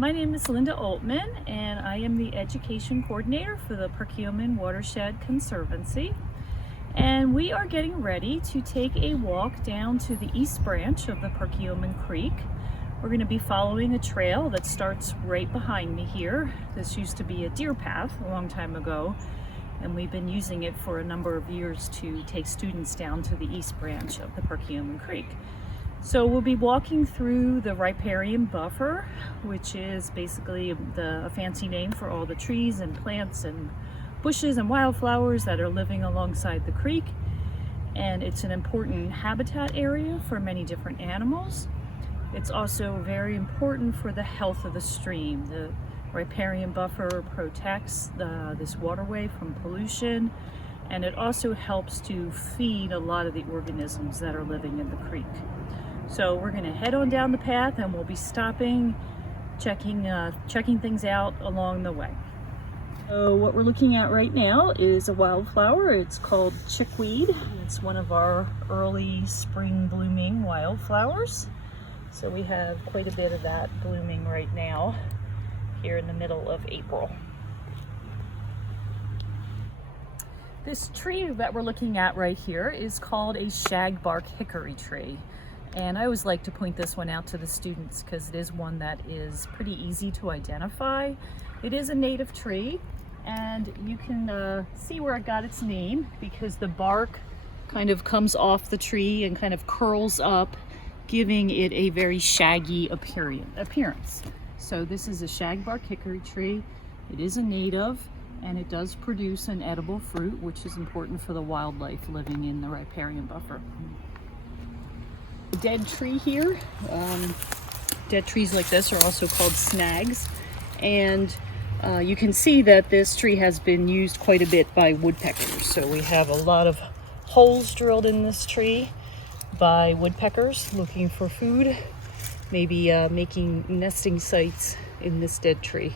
My name is Linda Altman, and I am the Education Coordinator for the Perkiomen Watershed Conservancy. And we are getting ready to take a walk down to the east branch of the Perkiomen Creek. We're going to be following a trail that starts right behind me here. This used to be a deer path a long time ago, and we've been using it for a number of years to take students down to the east branch of the Perkiomen Creek. So we'll be walking through the Riparian buffer, which is basically a fancy name for all the trees and plants and bushes and wildflowers that are living alongside the creek. And it's an important habitat area for many different animals. It's also very important for the health of the stream. The Riparian buffer protects this waterway from pollution, and it also helps to feed a lot of the organisms that are living in the creek. So we're going to head on down the path, and we'll be stopping, checking things out along the way. So what we're looking at right now is a wildflower. It's called chickweed. It's one of our early spring blooming wildflowers. So we have quite a bit of that blooming right now here in the middle of April. This tree that we're looking at right here is called a shagbark hickory tree. And I always like to point this one out to the students because it is one that is pretty easy to identify. It is a native tree, and you can see where it got its name because the bark kind of comes off the tree and kind of curls up, giving it a very shaggy appearance. So this is a shagbark hickory tree. It is a native, and it does produce an edible fruit, which is important for the wildlife living in the riparian buffer. Dead tree here. Dead trees like this are also called snags, and you can see that this tree has been used quite a bit by woodpeckers. So we have a lot of holes drilled in this tree by woodpeckers looking for food, maybe making nesting sites in this dead tree.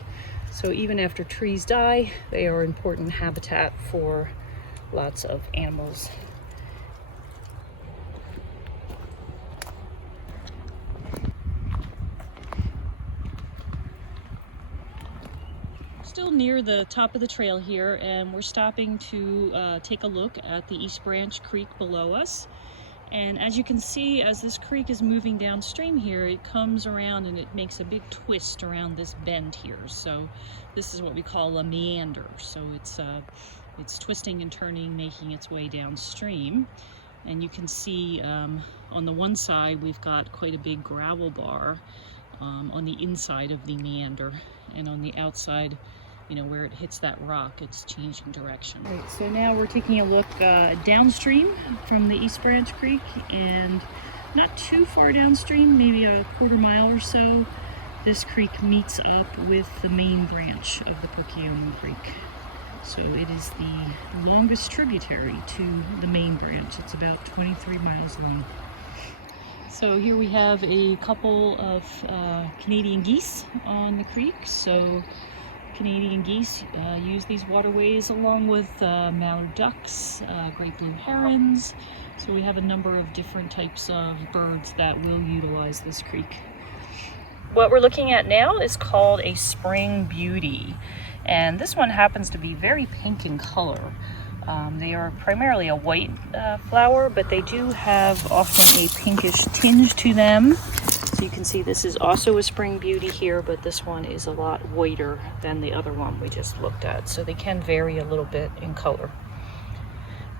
So even after trees die, they are important habitat for lots of animals. Still near the top of the trail here, and we're stopping to take a look at the East Branch Creek below us. And as you can see, as this creek is moving downstream here, it comes around and it makes a big twist around this bend here. So this is what we call a meander. So it's twisting and turning, making its way downstream. And you can see on the one side we've got quite a big gravel bar on the inside of the meander, and on the outside, you know, where it hits that rock, it's changing direction. Right, so now we're taking a look downstream from the East Branch Creek, and not too far downstream, maybe a quarter mile or so, this creek meets up with the main branch of the Perkiomen Creek. So it is the longest tributary to the main branch. It's about 23 miles long. So here we have a couple of Canadian geese on the creek. So Canadian geese use these waterways along with mallard ducks, great blue herons. So we have a number of different types of birds that will utilize this creek. What we're looking at now is called a spring beauty, and this one happens to be very pink in color. They are primarily a white flower, but they do have often a pinkish tinge to them. So you can see this is also a spring beauty here, but this one is a lot whiter than the other one we just looked at. So they can vary a little bit in color.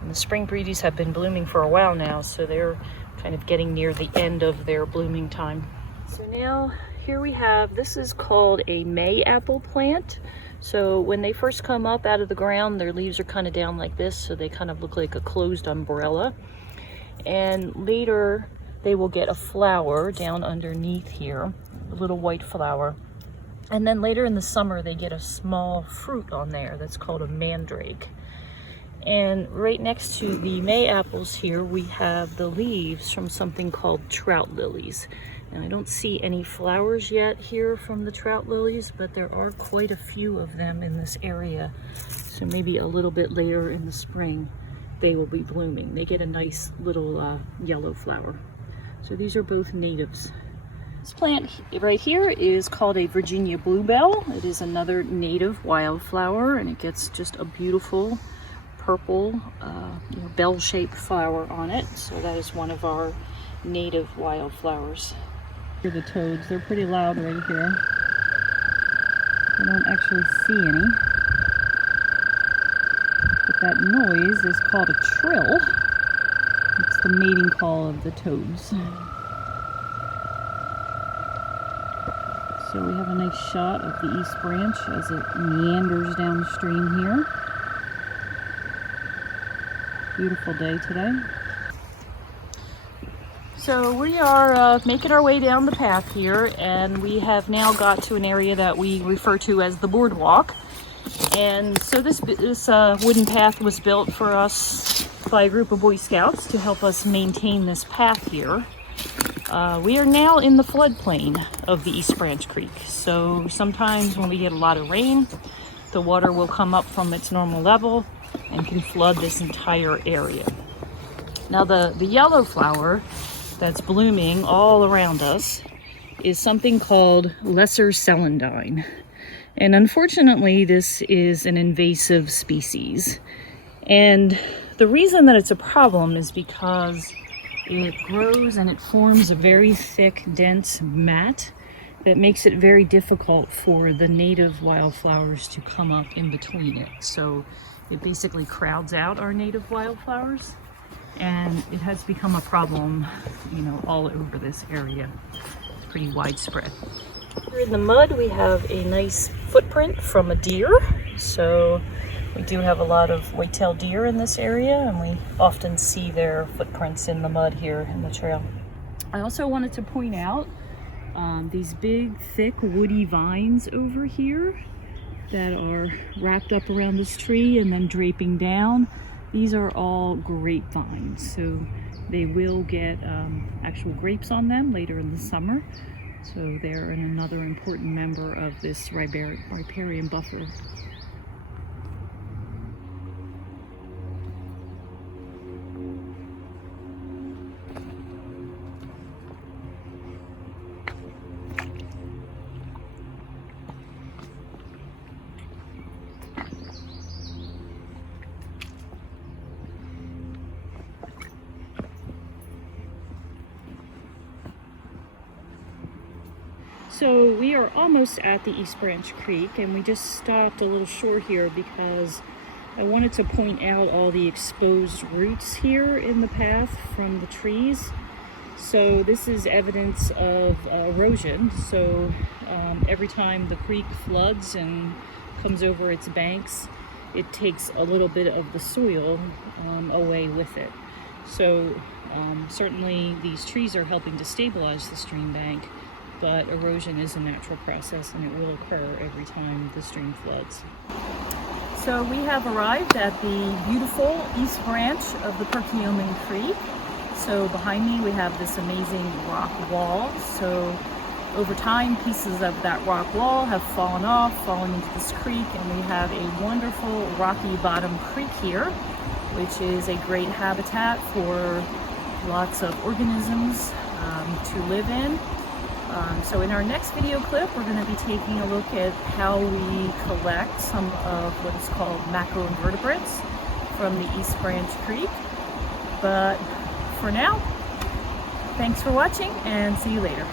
And the spring beauties have been blooming for a while now, so they're kind of getting near the end of their blooming time. So now here we have, this is called a May apple plant. So when they first come up out of the ground, their leaves are kind of down like this, so they kind of look like a closed umbrella. And later they will get a flower down underneath here, a little white flower. And then later in the summer, they get a small fruit on there that's called a mandrake. And right next to the May apples here, we have the leaves from something called trout lilies. And I don't see any flowers yet here from the trout lilies, but there are quite a few of them in this area. So maybe a little bit later in the spring, they will be blooming. They get a nice little yellow flower. So these are both natives This plant right here is called a Virginia bluebell. It is another native wildflower, and it gets just a beautiful purple bell-shaped flower on it. So that is one of our native wildflowers. Here are the toads. They're pretty loud right here. I don't actually see any, but that noise is called a trill. It's the mating call of the toads. So we have a nice shot of the East Branch as it meanders downstream here. Beautiful day today. So we are making our way down the path here, and we have now got to an area that we refer to as the boardwalk. And so this wooden path was built for us by a group of Boy Scouts to help us maintain this path here. We are now in the floodplain of the East Branch Creek. So sometimes when we get a lot of rain, the water will come up from its normal level and can flood this entire area. Now the yellow flower that's blooming all around us is something called lesser celandine. And unfortunately, this is an invasive species. And the reason that it's a problem is because it grows and it forms a very thick, dense mat that makes it very difficult for the native wildflowers to come up in between it. So it basically crowds out our native wildflowers, and it has become a problem, all over this area. It's pretty widespread. Here in the mud, we have a nice footprint from a deer. So we do have a lot of white-tailed deer in this area, and we often see their footprints in the mud here in the trail. I also wanted to point out these big, thick, woody vines over here that are wrapped up around this tree and then draping down. These are all grapevines, so they will get actual grapes on them later in the summer. So they're another important member of this riparian buffer. So we are almost at the East Branch Creek, and we just stopped a little short here because I wanted to point out all the exposed roots here in the path from the trees. So this is evidence of erosion. So every time the creek floods and comes over its banks, it takes a little bit of the soil away with it. So certainly these trees are helping to stabilize the stream bank, but erosion is a natural process and it will occur every time the stream floods. So we have arrived at the beautiful East Branch of the Perkiomen Creek. So behind me we have this amazing rock wall. So over time, pieces of that rock wall have fallen off, falling into this creek, and we have a wonderful rocky bottom creek here, which is a great habitat for lots of organisms to live in. So in our next video clip, we're going to be taking a look at how we collect some of what is called macroinvertebrates from the East Branch Creek. But for now, thanks for watching and see you later.